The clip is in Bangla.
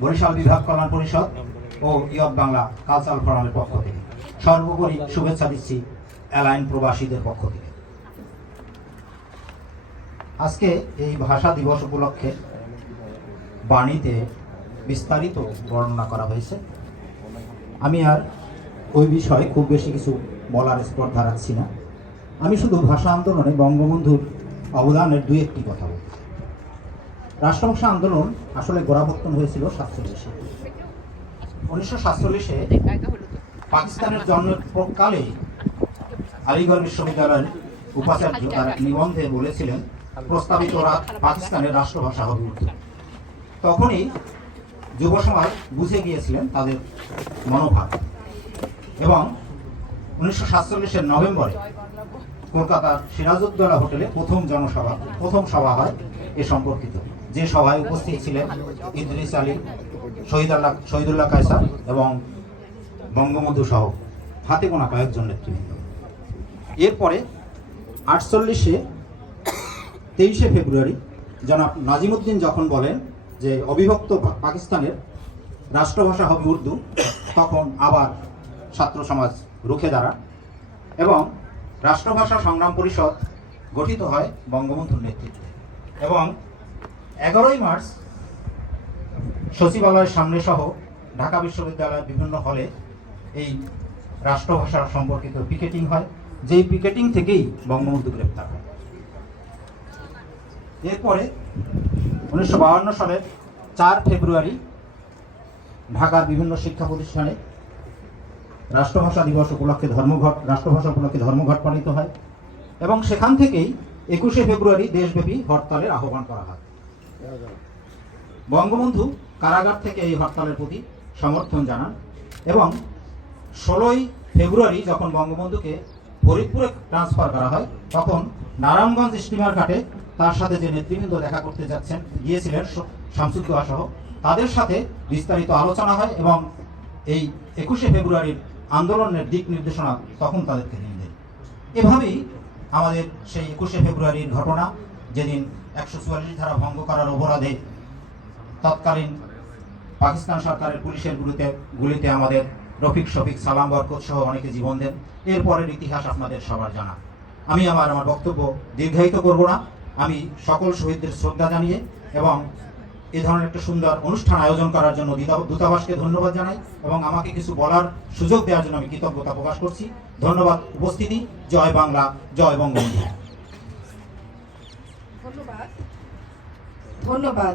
বরিশাল বিভাগ কল্যাণ পরিষদ ও ইয়ব বাংলা কালচারাল ফোরামের পক্ষ থেকে। সর্বোপরি শুভেচ্ছা দিচ্ছি অ্যালাইন প্রবাসীদের পক্ষ থেকে। আজকে এই ভাষা দিবস উপলক্ষে বাণীতে বিস্তারিত বর্ণনা করা হয়েছে। আমি আর ওই বিষয়ে খুব বেশি কিছু বলার স্পর্ধা রাখছি না। আমি শুধু ভাষা আন্দোলনে বঙ্গবন্ধুর অবদানের দুই একটি কথা রাষ্ট্রভাষা আন্দোলন আসলে গোড়াপত্তন হয়েছিল সাতচল্লিশে। উনিশশো সাতচল্লিশে পাকিস্তানের জন্মকালে আলিগড় বিশ্ববিদ্যালয়ের উপাচার্য তার নিবন্ধে বলেছিলেন, প্রস্তাবিত পাকিস্তানের রাষ্ট্রভাষা হবে তখনই যুব সমাজ বুঝে গিয়েছিলেন তাদের মনোভাব। এবং উনিশশো সাতচল্লিশের নভেম্বরে কলকাতার সিরাজউদ্দৌলা হোটেলে প্রথম জনসভা, প্রথম সভা হয় এ সম্পর্কিত। যে সভায় উপস্থিত ছিলেন ইদ্রিস আলী, শহীদ আল্লাহ, শহীদুল্লাহ কায়সার এবং বঙ্গবন্ধু সহ হাতে গোনা কয়েকজন নেতৃবৃন্দ। এরপরে আটচল্লিশে তেইশে ফেব্রুয়ারি জনাব নাজিমুদ্দিন যখন বলেন যে অবিভক্ত পাকিস্তানের রাষ্ট্রভাষা হবে উর্দু, তখন আবার ছাত্র সমাজ রুখে দাঁড়ান এবং রাষ্ট্রভাষা সংগ্রাম পরিষদ গঠিত হয় বঙ্গবন্ধুর নেতৃত্বে এবং এগারোই মার্চ সচিবালয়ের সামনে সহ ঢাকা বিশ্ববিদ্যালয়ের বিভিন্ন হলে এই রাষ্ট্রভাষা সম্পর্কিত পিকেটিং হয়। যেই পিকেটিং থেকেই বঙ্গবন্ধু গ্রেপ্তার হয়। এরপরে উনিশশো বাহান্ন সালের চার ফেব্রুয়ারি ঢাকার বিভিন্ন শিক্ষা প্রতিষ্ঠানে রাষ্ট্রভাষা দিবস উপলক্ষে ধর্মঘট, রাষ্ট্রভাষা উপলক্ষে ধর্মঘট পালিত হয় এবং সেখান থেকেই একুশে ফেব্রুয়ারি দেশব্যাপী হরতালের আহ্বান করা হয়। বঙ্গবন্ধু কারাগার থেকে এই হরতালের প্রতি সমর্থন জানান এবং ষোলোই ফেব্রুয়ারি যখন বঙ্গবন্ধুকে ফরিদপুরে ট্রান্সফার করা হয়, তখন নারায়ণগঞ্জ স্টিমার ঘাটে তার সাথে যে নেতৃবৃন্দ দেখা করতে যাচ্ছেন, গিয়েছিলেন শ- শামসুদ্দোহা সহ, তাদের সাথে বিস্তারিত আলোচনা হয় এবং এই একুশে ফেব্রুয়ারির আন্দোলনের দিক নির্দেশনা তখন তাদেরকে নিয়ে দেন এভাবেই আমাদের সেই একুশে ফেব্রুয়ারির ঘটনা যেদিন একশো চুয়াল্লিশ ধারা ভঙ্গ করার অপরাধে তৎকালীন পাকিস্তান সরকারের পুলিশের গুলিতে গুলিতে আমাদের রফিক শফিক সালাম বরকত সহ অনেকে জীবন দেন। এরপরের ইতিহাস আপনাদের সবার জানা। আমি আমার আমার বক্তব্য দীর্ঘায়িত করব না। আমি সকল শহীদদের শ্রদ্ধা জানিয়ে এবং এ ধরনের একটা সুন্দর অনুষ্ঠান আয়োজন করার জন্য দূতা- দূতাবাসকে ধন্যবাদ জানাই এবং আমাকে কিছু বলার সুযোগ দেওয়ার জন্য আমি কৃতজ্ঞতা প্রকাশ করছি। ধন্যবাদ উপস্থিতি। জয় বাংলা, জয় বঙ্গবন্ধু। ধন্যবাদ। ধন্যবাদ।